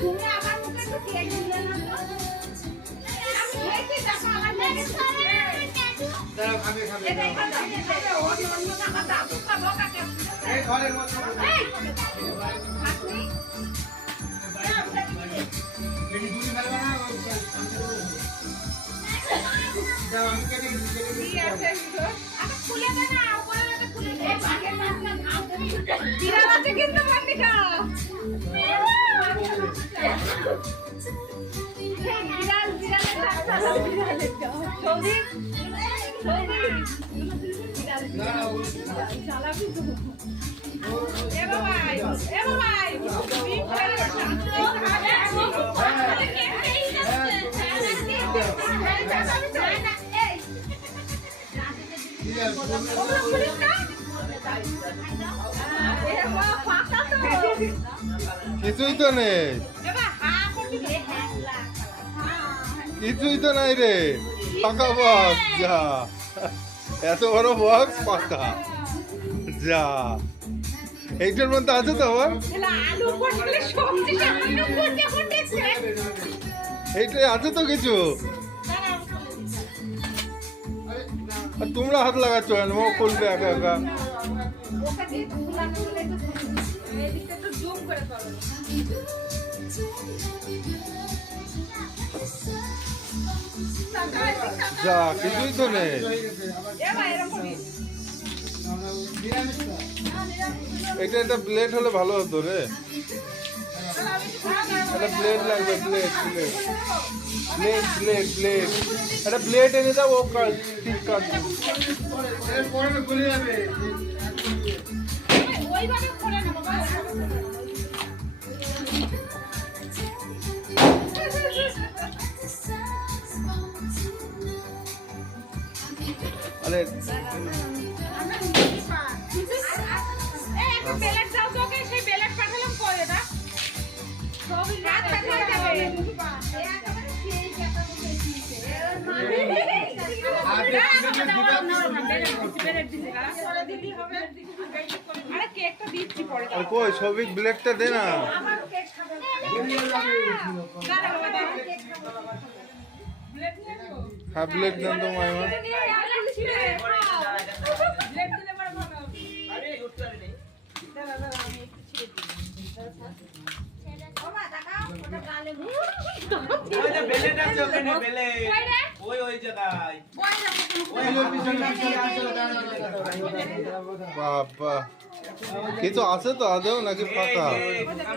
তুমি আমার মুখে তো কেক দিলে না তো আমি খেয়েছি দেখো আমার মেয়ে দাঁড়াও খাবে এটা খাবে ও অন্য টাকা দাও খাবো কাকে এই ঘরের মধ্যে এই খাসনি এই দুই ভালো না দাও আমি কেটে ঠিক আছে আরে খুলে দে না উপরে না খুলে দে বাগে মাছটা ধাও বিড়াল আছে কিন্তু মান্ডিকা সৌদি কিছুই তো নেই, কিছুই তো নাই রে, ফাঁকা বক্স। যা এত বড় বক্স ফাঁকা, যা এইটার মধ্যে আছে তো আমার, এইটাই আছে তো কিছু। আর তোমরা হাত লাগাচ্ছ কেন? ও খুলবে একা একা। যা কিছুই তো নেই। এটা একটা প্লেট হলে ভালো হতো রে, একটা প্লেট লাগবে, plate plate plate plate plate একটা প্লেট এনে দাও। ও কাজ ঠিক কাজ পরে খুলে যাবে। ওইভাবে করে না বাবা আরে একটা বেলেট দাও তো, ওকে সেই বেলেট পাঠালাম করে না সব রাত দেখাই যাবে একেবারে সেই কথা বলেছিস আরে কেকটা দিচ্ছি পরে। আর কই সবিক ব্লেডটা দে না। আমার কেক খাবে হ্যাঁ ব্লেড দেন তো মাইমা। বাবা কিছু আছে তো আদেও নাকি ফাঁকা?